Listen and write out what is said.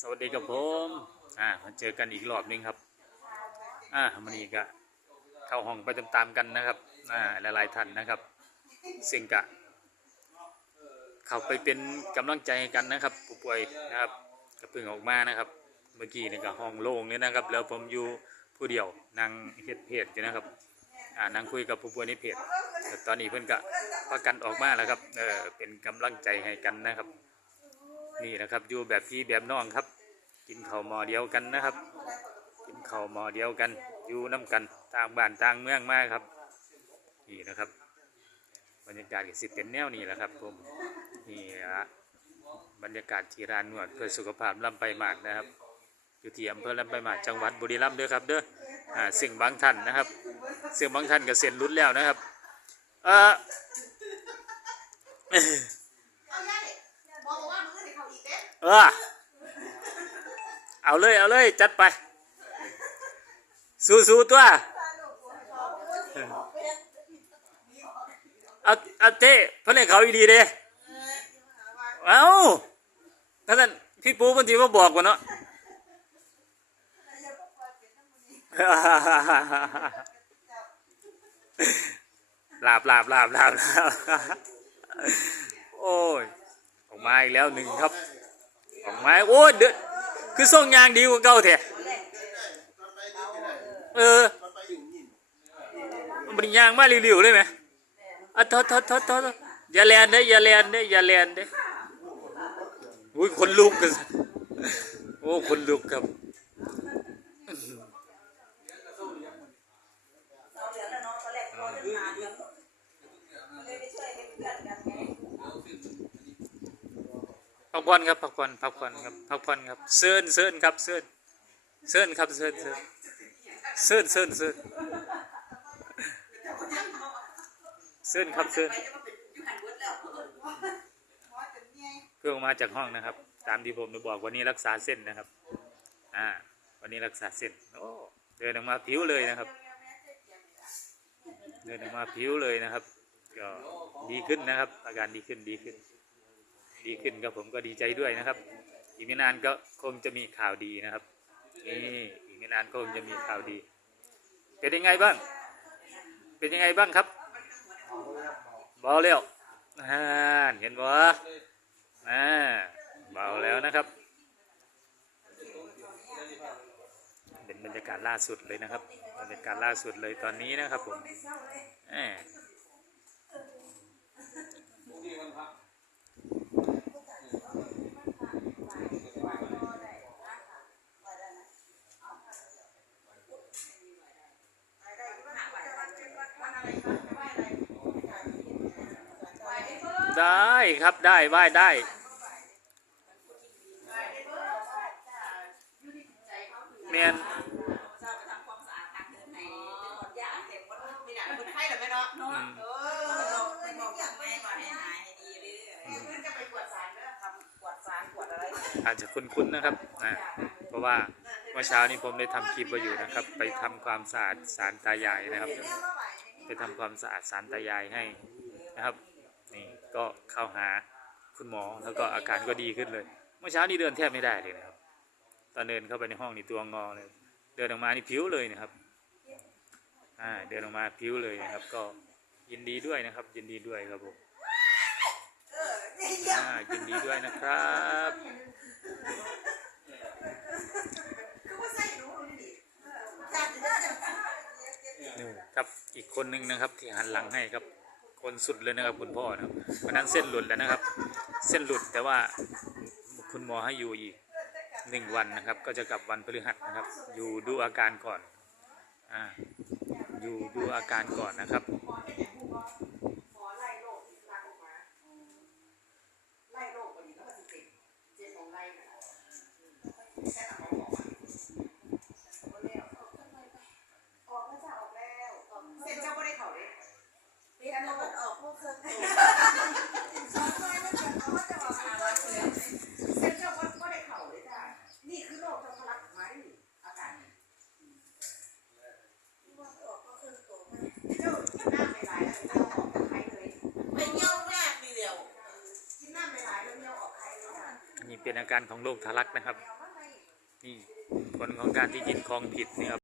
สวัสดีครับผมอ่ามาเจอกันอีกรอบหนึงครับ อ่ามันนี้ก็เข้าห้องไปตามๆกันนะครับ อ่าหลายๆท่านนะครับซึ่งกะ เข้าไปเป็นกำลังใจกันนะครับผู้ป่วยนะครับก็เพิ่งออกมานะครับ เมื่อกี้นี่ก็ห้องโล่งเลยนะครับ แล้วผมอยู่ผู้เดียวนั่งเฮ็ดเพจอยู่นะครับ อ่านั่งคุยกับผู้ป่วยในเพจแต่ตอนนี้เพิ่อนก็พากันออกมาแล้วครับ เออเป็นกำลังใจให้กันนะครับ นี่นะครับอยู่แบบพี่แบบน้องครับ กินข้าวหมอเดียวกันนะครับ กินข้าวหมอเดียวกันอยู่น้ำกันต่างบ้านต่างเมืองมากครับนี่นะครับ บรรยากาศก็สิเป็นแนวนี้แหละครับผมนี่ละบรรยากาศที่ร้านนวดเพื่อสุขภาพลำไปหมากนะครับอยู่ที่อำเภอลำไปหมากจังหวัดบุรีรัมย์ด้อครับเด้ออ่าสิ่งบางท่านนะครับ สิ่งบางท่านก็เซ็นรุ้นแล้วนะครับเออ ออเอาเลย เอาเลย จัดไป สู้ๆตัว เอาเอาเต้เพื่อนเขาอีดีเด้เอาท่านพี่ปูมันทีมาบอกว่าเนาะลาบลาบลาบลาบลาบโอ้ย ออกมาอีกแล้วหนึ่งครับ ไมาโอ้ยเดือดคือส่งยางดีกว่าเก่าแท้เออมันเป็นยางมาเร็วๆเลยไหมอะทดทดทดทดอย่าแลนได้อย่าแลนได้อย่าแลนได้อุ้ยคนลุกกันโอ้คนลุกครับ เราเหลือแล้วเนาะตอนแรกรอจนนานแล้วเลยไปช่วยเป็นเพื่อนกันไง พักผ่อนครับพักผ่อนพักผ่อนครับพักผ่อนครับเซิร์นเซิร์นครับเซิร์นเซิร์นครับเซิร์นเซิร์นเซิร์นเซิร์นเซิร์นเซิร์นครับเซิร์นเป็นยุหันเวิร์ดแล้วเพื่อออกมาจากห้องนะครับ ตามที่ผมได้บอกวันนี้รักษาเส้นนะครับ อ่า วันนี้รักษาเส้นโอ้เดินออกมาผิวเลยนะครับ เดินออกมาผิวเลยนะครับ ก็ดีขึ้นนะครับ อาการดีขึ้นดีขึ้น ดีขึ้นครับผมก็ดีใจด้วยนะครับ อีกไม่นานก็คงจะมีข่าวดีนะครับนี่อีกไม่นานก็คงจะมีข่าวดี เป็นยังไงบ้าง เป็นยังไงบ้างครับเบาเร็วเห็นบ่อ่าเบาแล้วนะครับ เป็นบรรยากาศล่าสุดเลยนะครับ บรรยากาศล่าสุดเลยตอนนี้นะครับผมแห ได้ครับได้ไหว้ได้ เมียนอาจจะคุ้นๆนะครับนะเพราะว่าเมื่อเช้านี้ผมได้ทำคลิปไว้อยู่นะครับ ไปทำความสะอาดสารตายายนะครับ ไปทำความสะอาดสารตายายให้นะครับนี่ก็เข้าหาคุณหมอแล้วก็อาการก็ดีขึ้นเลย เมื่อเช้านี้เดินแทบไม่ได้เลยนะครับ ตอนเดินเข้าไปในห้องนี่ตัวงอเลย เดินออกมานี่ผิวเลยนะครับอ่าเดินออกมาผิวเลยนะครับ ก็ยินดีด้วยนะครับ ยินดีด้วยครับผมอ่ายินดีด้วยนะครับ คือว่าใส่รู้ดิ นี่ ครับอีกคนหนึ่งนะครับที่หันหลังให้ครับคนสุดเลยนะครับคุณพ่อนะครับวันนั้นเส้นหลุดแล้วนะครับ เส้นหลุดแต่ว่าคุณหมอให้อยู่อีกหนึ่งวันนะครับ ก็จะกลับวันพฤหัสนะครับ อยู่ดูอาการก่อนอ่าอยู่ดูอาการก่อนนะครับไล่โรคที่รักออกมาไล่โรควันนี้ก็สิเจ็บเจ็บของไล่นะ็นอาการของโรคทารักนะครับ นี่ผลของการที่กินของผิดนี่ครับ